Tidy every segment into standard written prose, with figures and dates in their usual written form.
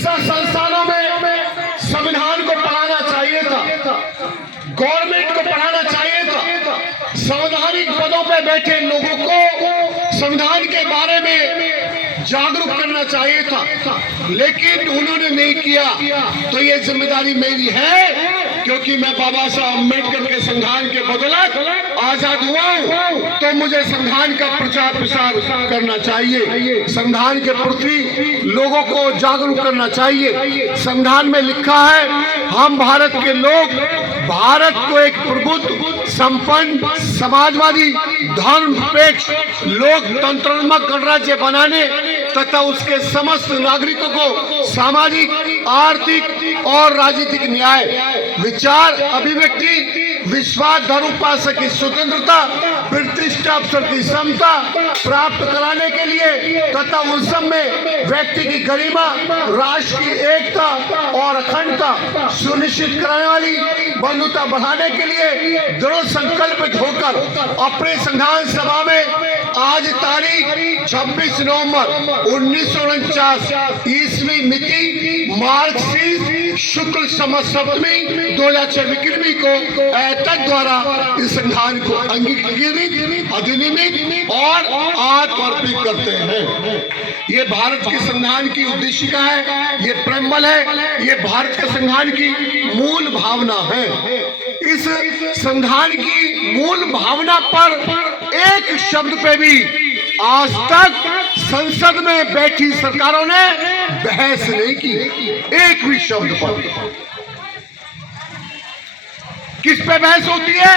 चिकित्सा संस्थानों में संविधान को पढ़ाना चाहिए था, गवर्नमेंट को पढ़ाना चाहिए था, संवैधानिक पदों पर बैठे लोगों को संविधान के बारे में जागरूक करना चाहिए था, लेकिन उन्होंने नहीं किया। तो ये जिम्मेदारी मेरी है, क्योंकि मैं बाबा साहब अम्बेडकर के संविधान के बदौलत आजाद हुआ हूं, तो मुझे संविधान का प्रचार प्रसार करना चाहिए, संविधान के प्रति लोगों को जागरूक करना चाहिए। संविधान में लिखा है, हम भारत के लोग भारत को एक प्रबुद्ध, संपन्न, समाजवादी, धर्मनिरपेक्ष, लोकतंत्रात्मक गणराज्य बनाने तथा उसके समस्त नागरिकों को सामाजिक, आर्थिक और राजनीतिक न्याय, विचार अभिव्यक्ति, विश्वास, धर्म उपासना की स्वतंत्रता, प्रतिष्ठा अवसर की समता प्राप्त कराने के लिए तथा उस सब में व्यक्ति की गरिमा, राष्ट्र की एकता और अखंडता सुनिश्चित कराने वाली बंधुता बढ़ाने के लिए दृढ़ संकल्पित होकर अपने संविधान सभा में आज तारीख 26 नवंबर 1949 ईस्वी मिति मार्क्सिस्ट शुक्ल संवत सप्तमी 2024 को ऐतक द्वारा इस संविधान को अंगीकृत, अधिनियमित और आत्मर्पित करते हैं। ये भारत के संविधान की उद्देशिका है, ये प्रेमबल है, ये भारत के संविधान की मूल भावना है। इस संविधान की मूल भावना पर एक शब्द पे भी आज तक संसद में बैठी सरकारों ने बहस नहीं की, एक भी शब्द पर। किस पे बहस होती है?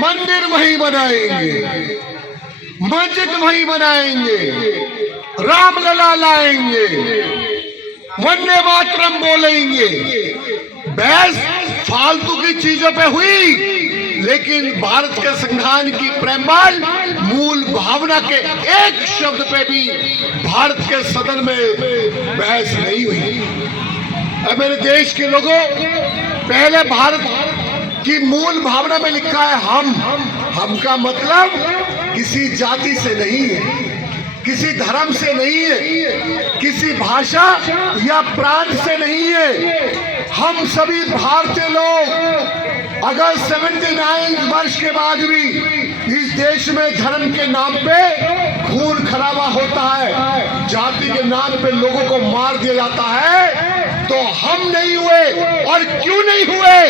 मंदिर वहीं बनाएंगे, मस्जिद वहीं बनाएंगे, रामलला लाएंगे, वंदे मातरम बोलेंगे। बहस फालतू की चीजों पे हुई, लेकिन भारत के संविधान की प्रेमबल मूल भावना के एक शब्द पे भी भारत के सदन में बहस नहीं हुई। मेरे देश के लोगों, पहले भारत की मूल भावना में लिखा है हम का मतलब किसी जाति से नहीं है, किसी धर्म से नहीं है, किसी भाषा या प्रांत से नहीं है। हम सभी भारतीय लोग अगर 79 वर्ष के बाद भी इस देश में धर्म के नाम पे खून खराबा होता है, जाति के नाम पे लोगों को मार दिया जाता है, तो हम नहीं हुए। और क्यों नहीं हुए?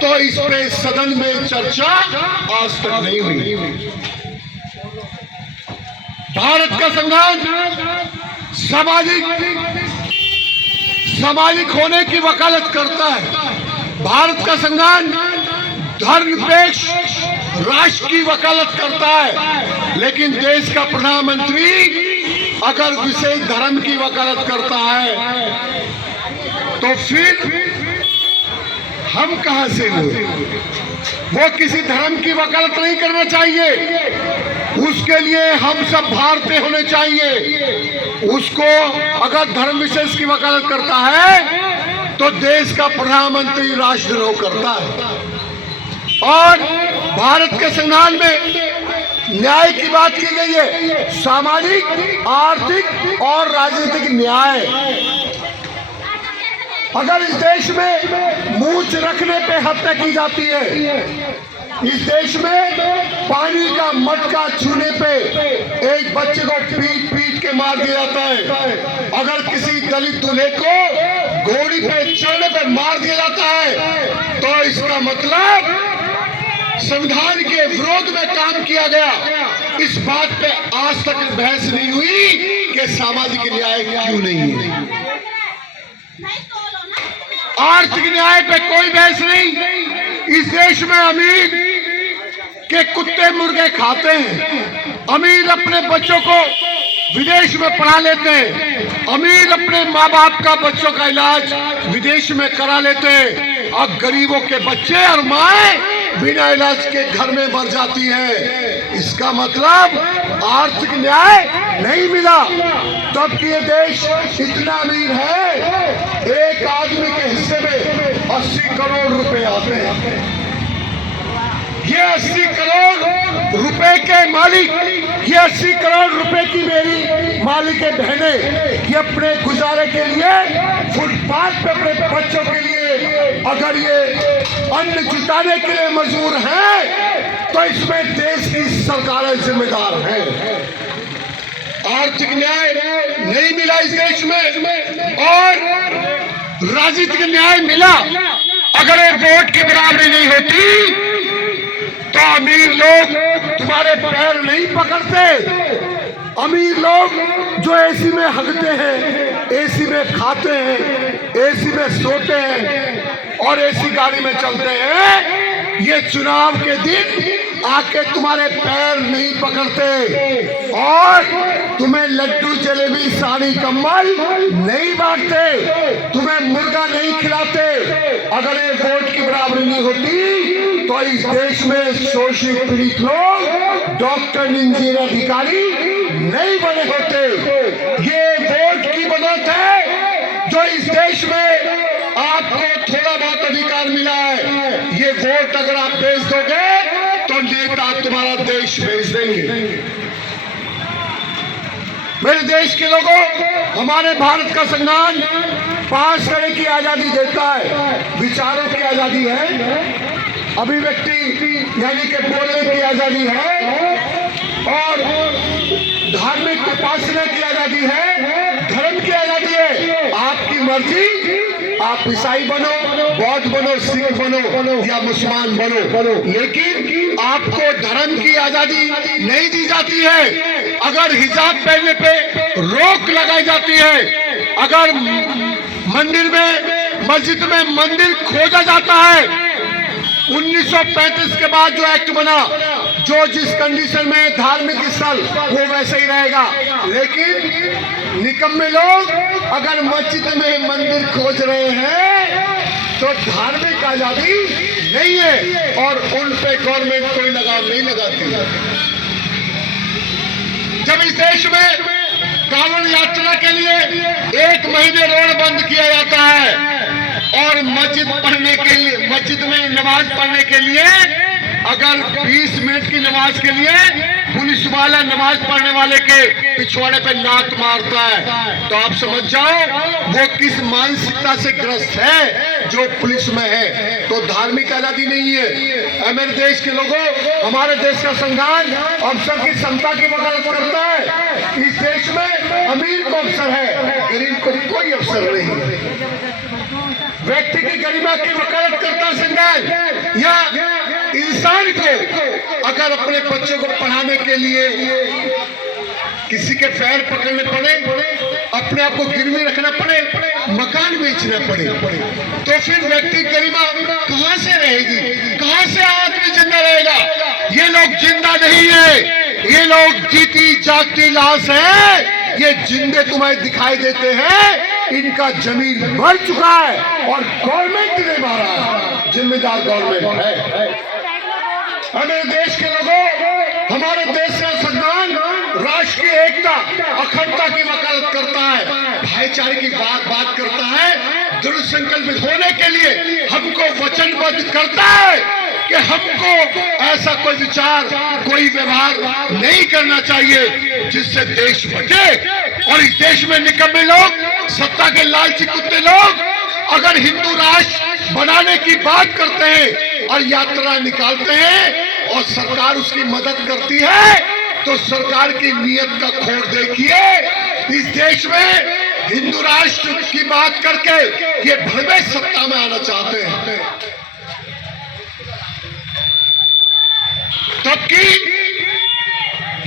तो इस पे सदन में चर्चा आज तक नहीं हुई। भारत का संविधान सामाजिक होने की वकालत करता है। भारत का संविधान धर्मनिरपेक्ष राष्ट्र की वकालत करता है, लेकिन देश का प्रधानमंत्री अगर विशेष धर्म की वकालत करता है, तो फिर हम कहां से हुए? वो किसी धर्म की वकालत नहीं करना चाहिए, उसके लिए हम सब भारतीय होने चाहिए। उसको अगर धर्म विशेष की वकालत करता है, तो देश का प्रधानमंत्री राष्ट्रद्रोह करता है। और भारत के संविधान में न्याय की बात की गई है, सामाजिक, आर्थिक और राजनीतिक न्याय। अगर इस देश में मूंछ रखने पे हत्या की जाती है, इस देश में पानी का मटका छूने पे एक बच्चे को पीट पीट के मार दिया जाता है, अगर किसी दलित दूल्हे को घोड़ी पे चढ़ने पे मार दिया जाता है, तो इसका मतलब संविधान के विरोध में काम किया गया। इस बात पे आज तक बहस नहीं हुई कि सामाजिक न्याय क्यों नहीं है। आर्थिक न्याय पे कोई बहस नहीं। इस देश में अमीर के कुत्ते मुर्गे खाते हैं, अमीर अपने बच्चों को विदेश में पढ़ा लेते हैं, अमीर अपने माँ बाप का बच्चों का इलाज विदेश में करा लेते हैं, और गरीबों के बच्चे और माएं बिना इलाज के घर में मर जाती है। इसका मतलब आर्थिक न्याय नहीं मिला। तब कि ये देश इतना अमीर है, एक आदमी के हिस्से में 80 करोड़ रुपए आते हैं। ये 80 करोड़ रुपए के मालिक, ये 80 करोड़ रुपए की मेरी मालिक बहनें, ये अपने गुजारे के लिए फुट बात पे अपने बच्चों के लिए अगर ये अन्न जुटाने के लिए मजबूर हैं तो इसमें देश की सरकारें जिम्मेदार हैं। आर्थिक न्याय नहीं मिला इस देश में और राजनीतिक न्याय मिला। अगर ये वोट की बराबरी नहीं होती तो अमीर लोग तुम्हारे पैर नहीं पकड़ते। अमीर लोग जो एसी में हगते हैं, एसी में खाते हैं, एसी में सोते हैं और एसी गाड़ी में चलते हैं, ये चुनाव के दिन आके तुम्हारे पैर नहीं पकड़ते और तुम्हें लड्डू जलेबी साड़ी कंबल नहीं बांटते, तुम्हें मुर्गा नहीं खिलाते। अगर ये वोट की बराबरी नहीं होती तो इस देश में शोषित पीड़ित लोग डॉक्टर, इंजीनियर, अधिकारी नहीं बने होते। ये वोट की बदौलत है जो इस देश में आपको थोड़ा बहुत अधिकार मिला है। ये वोट अगर आप बेच दोगे तो नेता तुम्हारा देश बेच देंगे। मेरे देश के लोगों, हमारे भारत का संविधान 5 तरह की आजादी देता है। विचारों की आजादी है, अभिव्यक्ति यानी कि बोलने की आजादी है और धार्मिक उपासना की आजादी है, धर्म की आजादी है। आपकी मर्जी, आप ईसाई बनो, बौद्ध बनो, सिख बनो या मुसलमान बनो, लेकिन आपको धर्म की आजादी नहीं दी जाती है। अगर हिजाब पहनने पे रोक लगाई जाती है, अगर मंदिर में, मस्जिद में मंदिर खोजा जाता है, 1935 के बाद जो एक्ट बना, जो जिस कंडीशन में धार्मिक स्थल वो वैसे ही रहेगा। लेकिन निकम्मे लोग अगर मस्जिद में मंदिर खोज रहे हैं तो धार्मिक आजादी नहीं है और उन पे गवर्नमेंट कोई लगाम नहीं लगाती। जब इस देश में कांवड़ यात्रा के लिए 1 महीने रोड बंद किया जाता है और मस्जिद पढ़ने के लिए, मस्जिद में नमाज पढ़ने के लिए अगर 20 मिनट की नमाज के लिए पुलिस वाला नमाज पढ़ने वाले के पिछवाड़े पे लात मारता है तो आप समझ जाओ वो किस मानसिकता से ग्रस्त है जो पुलिस में है। तो धार्मिक आजादी नहीं है। मेरे देश के लोगों, हमारे देश का संविधान अफसर की क्षमता की वकालत करता है। इस देश में अमीर को अफसर है, गरीब को कोई अफसर नहीं है। व्यक्ति की गरिमा की वकालत करता संविधान। या इंसान को अगर अपने बच्चों को पढ़ाने के लिए किसी के पैर पकड़ने पड़े, अपने आप को गिरवी रखना पड़े, मकान बेचना पड़े, तो फिर व्यक्ति गरिमा कहां से रहेगी, कहां से आदमी जिंदा रहेगा? ये लोग जिंदा नहीं है, ये लोग जीती जागती लाश है। ये जिंदे तुम्हें दिखाई देते हैं, इनका जमीन मर चुका है और गवर्नमेंट ने मारा है, जिम्मेदार गवर्नमेंट है। हमारे देश के लोगों, हमारे देश का संविधान राष्ट्र की एकता, अखंडता की वकालत करता है, भाईचारे की बात करता है, दृढ़ संकल्पित होने के लिए हमको वचनबद्ध करता है कि हमको ऐसा कोई विचार, कोई व्यवहार नहीं करना चाहिए जिससे देश बचे। और इस देश में निकम्मे लोग, सत्ता के लालची कुत्ते लोग अगर हिंदू राष्ट्र बनाने की बात करते हैं और यात्रा निकालते हैं और सरकार उसकी मदद करती है तो सरकार की नीयत का खोट देखिए। इस देश में हिंदू राष्ट्र की बात करके ये भड़वे सत्ता में आना चाहते हैं, जबकि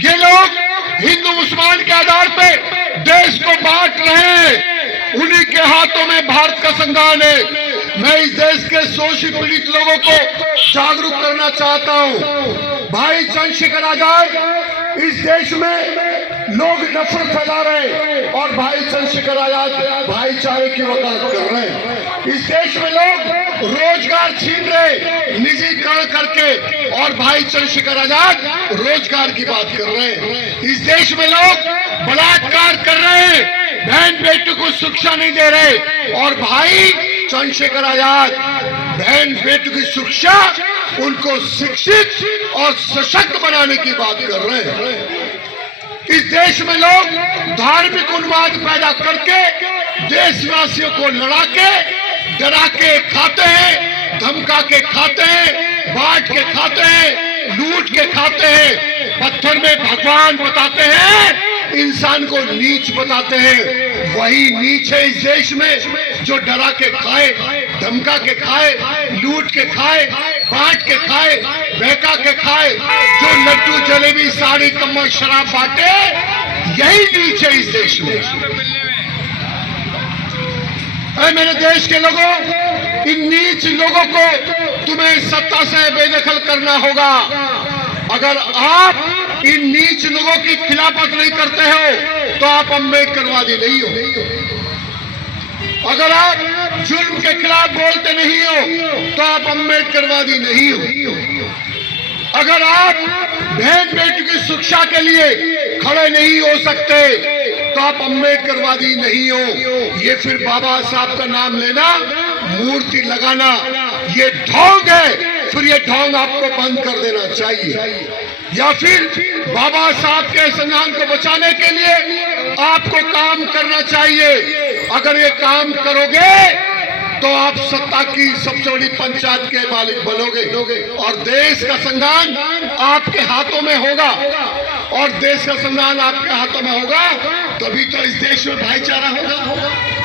ये लोग हिंदू मुसलमान के आधार पे देश को बांट रहे हैं। उन्हीं के हाथों में भारत का संविधान है। मैं इस देश के शोषित पीड़ित लोगों को जागरूक करना चाहता हूं। भाई चंद्रशेखर आजाद, इस देश में लोग नफरत फैला रहे हैं और भाई चंद्रशेखर आजाद भाईचारे की वकालत कर रहे हैं। इस देश में लोग रोजगार छीन रहे निजीकरण करके और भाई चंद्रशेखर आजाद रोजगार की बात कर रहे हैं। इस देश में लोग बलात्कार कर रहे हैं, बहन बेटी को शिक्षा नहीं दे रहे और भाई चंद्रशेखर आजाद बहन बेटी की शिक्षा, उनको शिक्षित और सशक्त बनाने की बात कर रहे हैं। इस देश में लोग धार्मिक उन्माद पैदा करके देशवासियों को लड़ा के, डरा के खाते हैं, धमका के खाते हैं, बांट के खाते हैं, लूट के खाते हैं। पत्थर में भगवान बताते हैं, इंसान को नीच बताते हैं। वही नीच है इस देश में जो डरा के खाए, धमका के खाए, लूट के खाए, बांट के खाए, बहका के खाए, जो लड्डू जलेबी साड़ी कम्बल शराब बांटे, यही नीच है इस देश में। ऐ मेरे देश के लोगों, इन नीच लोगों को तुम्हें सत्ता से बेदखल करना होगा। अगर आप इन नीच लोगों की खिलाफत नहीं करते हो तो आप अम्बेडकरवादी नहीं हो। अगर आप जुल्म के खिलाफ बोलते नहीं हो तो आप अम्बेडकरवादी नहीं हो। अगर आप बहन बेटी की शिक्षा के लिए खड़े नहीं हो सकते तो आप अम्बेडकरवादी नहीं हो। ये फिर बाबा साहब का नाम लेना, मूर्ति लगाना, ये ढोंग है। फिर ये ढोंग आपको बंद कर देना चाहिए, या फिर बाबा साहब के संविधान को बचाने के लिए आपको काम करना चाहिए। अगर ये काम करोगे तो आप सत्ता की सबसे बड़ी पंचायत के मालिक बनोगे और देश का संविधान आपके हाथों में होगा। और देश का संविधान आपके हाथों में होगा तभी तो इस देश में भाईचारा होगा।